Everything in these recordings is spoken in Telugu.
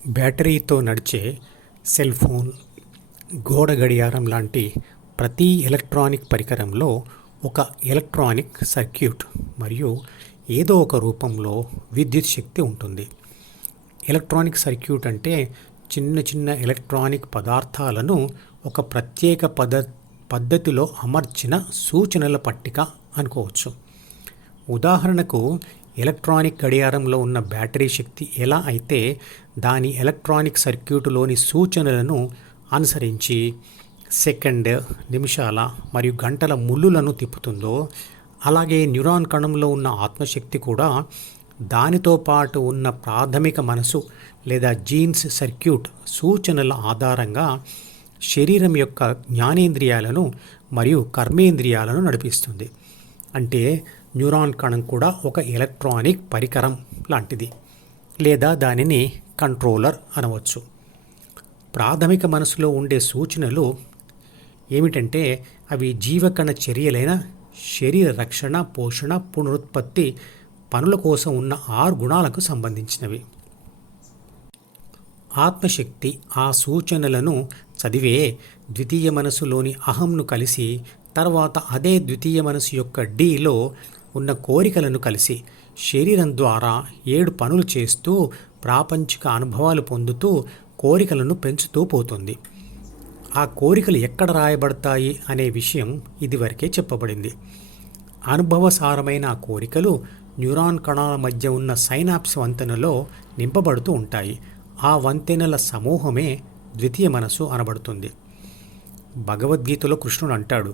బ్యాటరీతో నడిచే సెల్ ఫోన్, గోడ గడియారం లాంటి ప్రతి ఎలక్ట్రానిక్ పరికరంలో ఒక ఎలక్ట్రానిక్ సర్క్యూట్ మరియు ఏదో ఒక రూపంలో విద్యుత్ శక్తి ఉంటుంది. ఎలక్ట్రానిక్ సర్క్యూట్ అంటే చిన్న చిన్న ఎలక్ట్రానిక్ పదార్థాలను ఒక ప్రత్యేక పద్ధతిలో అమర్చిన సూచనల పట్టిక అనుకోవచ్చు. ఉదాహరణకు ఎలక్ట్రానిక్ గడియారంలో ఉన్న బ్యాటరీ శక్తి ఎలా అయితే దాని ఎలక్ట్రానిక్ సర్క్యూటులోని సూచనలను అనుసరించి సెకండ్, నిమిషాల మరియు గంటల ముల్లులను తిప్పుతుందో, అలాగే న్యూరాన్ కణంలో ఉన్న ఆత్మశక్తి కూడా దానితో పాటు ఉన్న ప్రాథమిక మనసు లేదా జీన్స్ సర్క్యూట్ సూచనల ఆధారంగా శరీరం యొక్క జ్ఞానేంద్రియాలను మరియు కర్మేంద్రియాలను నడిపిస్తుంది. అంటే న్యూరాన్ కణం కూడా ఒక ఎలక్ట్రానిక్ పరికరం లాంటిది, లేదా దానిని కంట్రోలర్ అనవచ్చు. ప్రాథమిక మనసులో ఉండే సూచనలు ఏమిటంటే అవి జీవకణ చర్యలైన శరీర రక్షణ, పోషణ, పునరుత్పత్తి పనుల కోసం ఉన్న 6 గుణాలకు సంబంధించినవి. ఆత్మశక్తి ఆ సూచనలను చదివే ద్వితీయ మనసులోని అహంను కలిసి, తర్వాత అదే ద్వితీయ మనసు యొక్క డీలో ఉన్న కోరికలను కలిసి శరీరం ద్వారా 7 పనులు చేస్తూ ప్రాపంచిక అనుభవాలు పొందుతూ కోరికలను పెంచుతూ పోతుంది. ఆ కోరికలు ఎక్కడ రాయబడతాయి అనే విషయం ఇదివరకే చెప్పబడింది. అనుభవసారమైన ఆ కోరికలు న్యూరాన్ కణాల మధ్య ఉన్న సైనాప్స్ వంతెనలో నింపబడుతూ ఉంటాయి. ఆ వంతెనల సమూహమే ద్వితీయ మనసు అనబడుతుంది. భగవద్గీతలో కృష్ణుడు అంటాడు,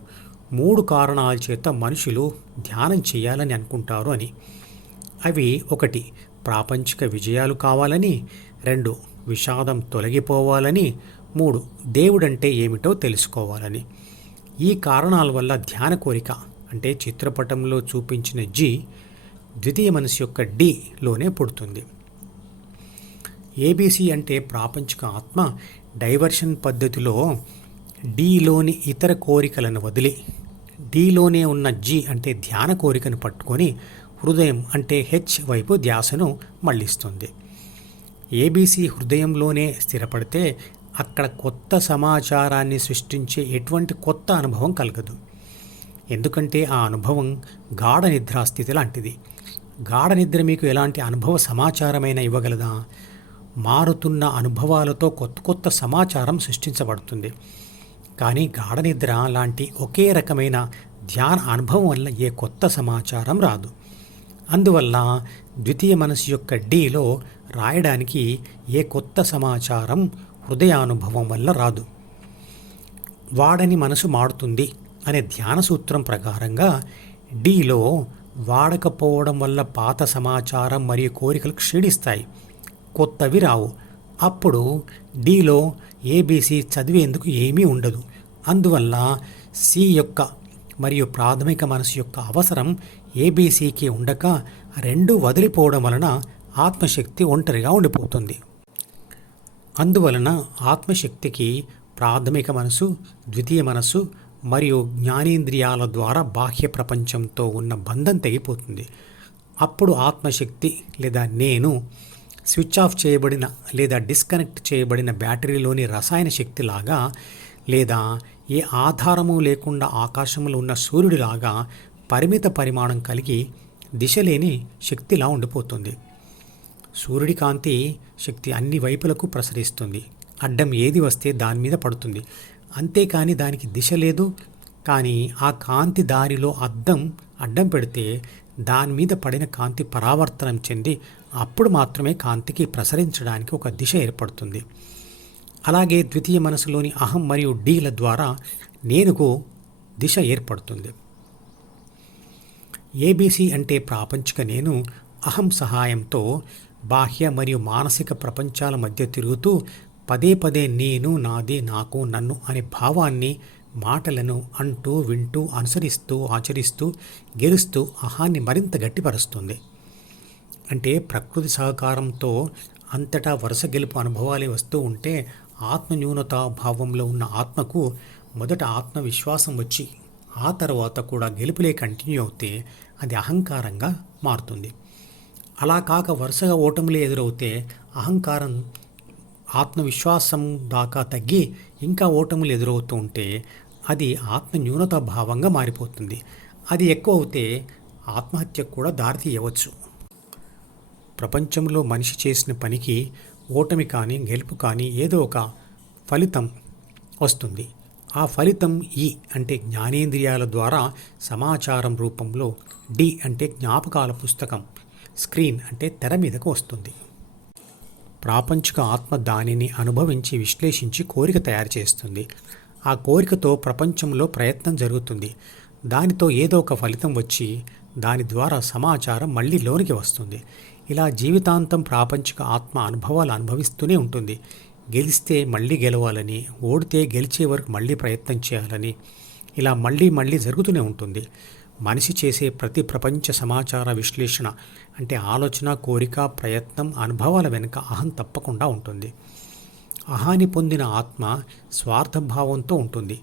3 కారణాల చేత మనుషులు ధ్యానం చేయాలని అనుకుంటారు అని. అవి 1 ప్రాపంచిక విజయాలు కావాలని, 2 విషాదం తొలగిపోవాలని, 3 దేవుడంటే ఏమిటో తెలుసుకోవాలని. ఈ కారణాల వల్ల ధ్యాన కోరిక అంటే చిత్రపటంలో చూపించిన జీ ద్వితీయ మనసు యొక్క డీలోనే పుడుతుంది. ఏబీసీ అంటే ప్రాపంచిక ఆత్మ డైవర్షన్ పద్ధతిలో డీలోని ఇతర కోరికలను వదిలి డీలోనే ఉన్న జీ అంటే ధ్యాన కోరికను పట్టుకొని హృదయం అంటే హెచ్ వైపు ధ్యాసను మళ్లిస్తుంది. ఏబీసీ హృదయంలోనే స్థిరపడితే అక్కడ కొత్త సమాచారాన్ని సృష్టించే ఎటువంటి కొత్త అనుభవం కలగదు. ఎందుకంటే ఆ అనుభవం గాఢ నిద్రాస్థితి లాంటిది. గాఢ నిద్ర మీకు ఎలాంటి అనుభవ సమాచారమైనా ఇవ్వగలదా? మారుతున్న అనుభవాలతో కొత్త కొత్త సమాచారం సృష్టించబడుతుంది. కానీ గాఢ నిద్ర లాంటి ఒకే రకమైన ధ్యాన అనుభవం వల్ల ఏ కొత్త సమాచారం రాదు. అందువల్ల ద్వితీయ మనసు యొక్క డీలో రాయడానికి ఏ కొత్త సమాచారం హృదయానుభవం వల్ల రాదు. వాడని మనసు మాడుతుంది అనే ధ్యాన సూత్రం ప్రకారంగా డీలో వాడకపోవడం వల్ల పాత సమాచారం మరియు కోరికలు క్షీణిస్తాయి, కొత్తవి రావు. అప్పుడు డీలో ఏబీసీ చదివేందుకు ఏమీ ఉండదు. అందువల్ల సి యొక్క మరియు ప్రాథమిక మనసు యొక్క అవసరం ఏబీసీకి ఉండక 2 వదిలిపోవడం వలన ఆత్మశక్తి ఒంటరిగా ఉండిపోతుంది. అందువలన ఆత్మశక్తికి ప్రాథమిక మనసు, ద్వితీయ మనసు మరియు జ్ఞానేంద్రియాల ద్వారా బాహ్య ప్రపంచంతో ఉన్న బంధం తెగిపోతుంది. అప్పుడు ఆత్మశక్తి లేదా నేను స్విచ్ ఆఫ్ చేయబడిన లేదా డిస్కనెక్ట్ చేయబడిన బ్యాటరీలోని రసాయన శక్తిలాగా, లేదా ఏ ఆధారము లేకుండా ఆకాశంలో ఉన్న సూర్యుడిలాగా పరిమిత పరిమాణం కలిగి దిశలేని శక్తిలా ఉండిపోతుంది. సూర్యుడి కాంతి శక్తి అన్ని వైపులకు ప్రసరిస్తుంది. అడ్డం ఏది వస్తే దాని మీద పడుతుంది. అంతేకాని దానికి దిశ లేదు. కానీ ఆ కాంతి దారిలో అడ్డం పెడితే దాని మీద పడిన కాంతి పరావర్తనం చెంది అప్పుడు మాత్రమే కాంతికి ప్రసరించడానికి ఒక దిశ ఏర్పడుతుంది. అలాగే ద్వితీయ మనసులోని అహం మరియు డీల ద్వారా నేనుకు దిశ ఏర్పడుతుంది. ఏబీసీ అంటే ప్రాపంచిక నేను అహం సహాయంతో బాహ్య మరియు మానసిక ప్రపంచాల మధ్య తిరుగుతూ పదే పదే నేను, నాది, నాకు, నన్ను అనే భావాన్ని, మాటలను అంటూ, వింటూ, అనుసరిస్తూ, ఆచరిస్తూ, గెలుస్తూ అహాన్ని మరింత గట్టిపరుస్తుంది. అంటే ప్రకృతి సహకారంతో అంతటా వరుస గెలుపు అనుభవాలే వస్తూ ఉంటే ఆత్మన్యూనతా భావంలో ఉన్న ఆత్మకు మొదట ఆత్మవిశ్వాసం వచ్చి ఆ తర్వాత కూడా గెలుపులే కంటిన్యూ అవుతే అది అహంకారంగా మారుతుంది. అలా కాక వరుసగా ఓటములే ఎదురవుతే అహంకారం ఆత్మవిశ్వాసం దాకా తగ్గి ఇంకా ఓటములు ఎదురవుతూ ఉంటే అది ఆత్మ న్యూనత భావంగా మారిపోతుంది. అది ఎక్కువ అవుతే ఆత్మహత్యకు కూడా దారితీయవచ్చు. ప్రపంచంలో మనిషి చేసిన పనికి ఓటమి కానీ గెలుపు కానీ ఏదో ఒక ఫలితం వస్తుంది. ఆ ఫలితం ఈ అంటే జ్ఞానేంద్రియాల ద్వారా సమాచారం రూపంలో, డి అంటే జ్ఞాపకాల పుస్తకం, స్క్రీన్ అంటే తెర మీదకు వస్తుంది. ప్రాపంచిక ఆత్మ దానిని అనుభవించి విశ్లేషించి కోరిక తయారు చేస్తుంది. ఆ కోరికతో ప్రపంచంలో ప్రయత్నం జరుగుతుంది. దానితో ఏదో ఒక ఫలితం వచ్చి దాని ద్వారా సమాచారం మళ్ళీ లోనికి వస్తుంది. ఇలా జీవితాంతం ప్రాపంచిక ఆత్మ అనుభవాలు అనుభవిస్తూనే ఉంటుంది. గెలిస్తే మళ్ళీ గెలవాలని, ఓడితే గెలిచే వరకు మళ్ళీ ప్రయత్నం చేయాలని, ఇలా మళ్ళీ మళ్ళీ జరుగుతూనే ఉంటుంది. మనిషి చేసే ప్రతి ప్రపంచ సమాచార విశ్లేషణ అంటే ఆలోచన, కోరిక, ప్రయత్నం, అనుభవాల వెనుక అహం తప్పకుండా ఉంటుంది. అహాన్ని పొందిన ఆత్మ స్వార్థభావంతో ఉంటుంది.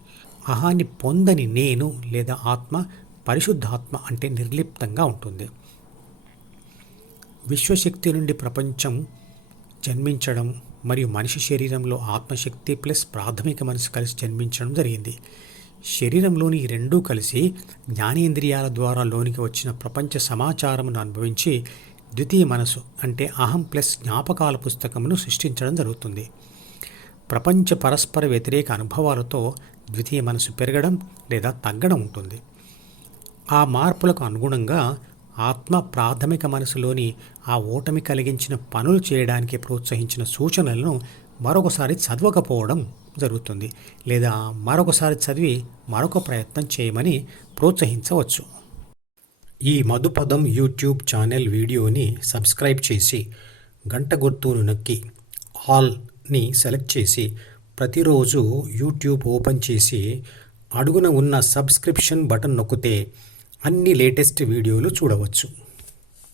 అహాన్ని పొందని నేను లేదా ఆత్మ పరిశుద్ధాత్మ అంటే నిర్లిప్తంగా ఉంటుంది. విశ్వశక్తి నుండి ప్రపంచం జన్మించడం మరియు మనిషి శరీరంలో ఆత్మశక్తి ప్లస్ ప్రాథమిక మనసు కలిసి జన్మించడం జరిగింది. శరీరంలోని ఈ రెండూ కలిసి జ్ఞానేంద్రియాల ద్వారా లోనికి వచ్చిన ప్రపంచ సమాచారమును అనుభవించి ద్వితీయ మనసు అంటే అహం ప్లస్ జ్ఞాపకాల పుస్తకమును సృష్టించడం జరుగుతుంది. ప్రపంచ పరస్పర వ్యతిరేక అనుభవాలతో ద్వితీయ మనసు పెరగడం లేదా తగ్గడం ఉంటుంది. ఆ మార్పులకు అనుగుణంగా ఆత్మ ప్రాథమిక మనసులోని ఆ ఓటమి కలిగించిన పనులు చేయడానికి ప్రోత్సహించిన సూచనలను మరొకసారి చదవకపోవడం జరుగుతుంది, లేదా మరొకసారి చదివి మరొక ప్రయత్నం చేయమని ప్రోత్సహించవచ్చు. ఈ మధుపదం యూట్యూబ్ ఛానల్ వీడియోని సబ్స్క్రైబ్ చేసి గంట గుర్తును నొక్కి ఆల్ని సెలెక్ట్ చేసి ప్రతిరోజు యూట్యూబ్ ఓపెన్ చేసి అడుగున ఉన్న సబ్స్క్రిప్షన్ బటన్ నొక్కితే అన్ని లేటెస్ట్ వీడియోలు చూడవచ్చు.